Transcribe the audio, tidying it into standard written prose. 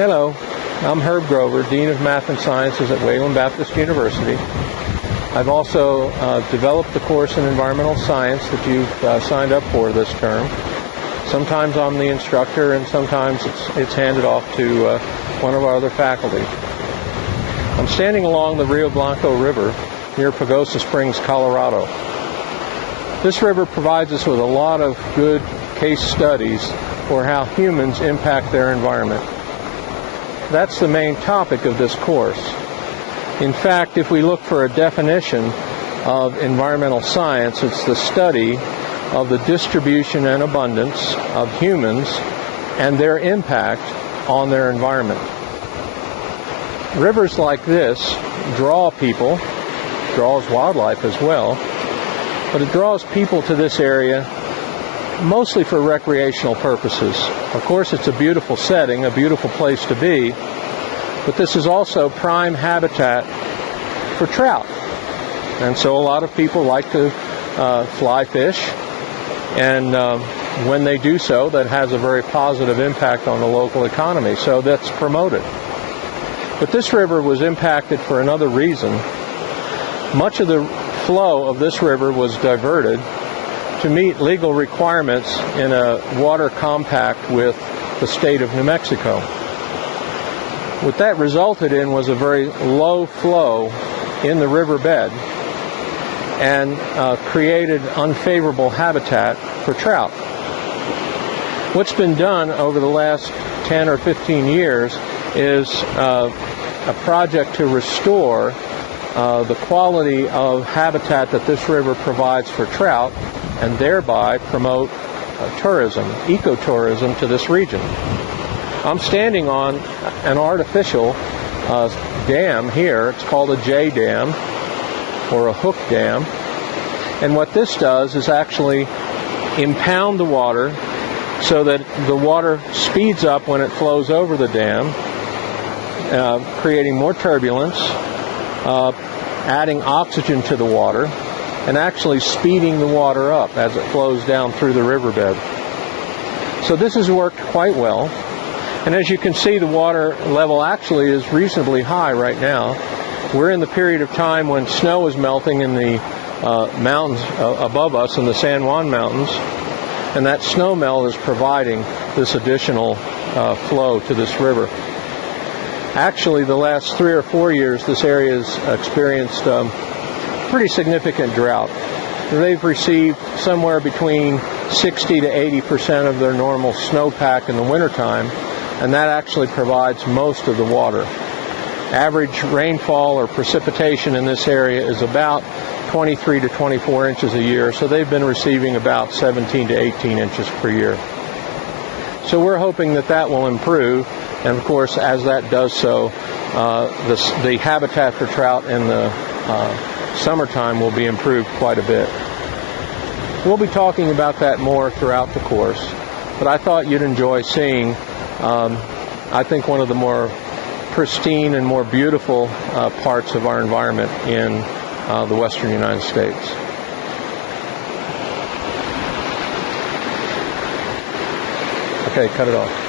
Hello, I'm Herb Grover, Dean of Math and Sciences at Wayland Baptist University. I've also developed the course in environmental science that you've signed up for this term. Sometimes I'm the instructor and sometimes it's handed off to one of our other faculty. I'm standing along the Rio Blanco River near Pagosa Springs, Colorado. This river provides us with a lot of good case studies for how humans impact their environment. That's the main topic of this course. In fact, if we look for a definition of environmental science, it's the study of the distribution and abundance of humans and their impact on their environment. Rivers like this draw people, draws wildlife as well, but it draws people to this area mostly for recreational purposes. Of course, it's a beautiful setting, a beautiful place to be, but this is also prime habitat for trout. And so a lot of people like to fly fish, and when they do so, that has a very positive impact on the local economy, so that's promoted. But this river was impacted for another reason. Much of the flow of this river was diverted to meet legal requirements in a water compact with the state of New Mexico. What that resulted in was a very low flow in the riverbed and created unfavorable habitat for trout. What's been done over the last 10 or 15 years is a project to restore the quality of habitat that this river provides for trout and thereby promote tourism, ecotourism to this region. I'm standing on an artificial dam here. It's called a J dam or a hook dam. And what this does is actually impound the water so that the water speeds up when it flows over the dam, creating more turbulence, adding oxygen to the water, and actually speeding the water up as it flows down through the riverbed. So this has worked quite well. And as you can see, the water level actually is reasonably high right now. We're in the period of time when snow is melting in the mountains above us in the San Juan Mountains, and that snow melt is providing this additional flow to this river. Actually, the last 3 or 4 years, this area has experienced pretty significant drought. They've received somewhere between 60 to 80% of their normal snowpack in the wintertime, and that actually provides most of the water. Average rainfall or precipitation in this area is about 23 to 24 inches a year, so they've been receiving about 17 to 18 inches per year. So we're hoping that that will improve, and of course, as that does so, the habitat for trout in the summertime will be improved quite a bit. We'll be talking about that more throughout the course, but I thought you'd enjoy seeing, I think, one of the more pristine and more beautiful parts of our environment in the western United States. Okay, cut it off.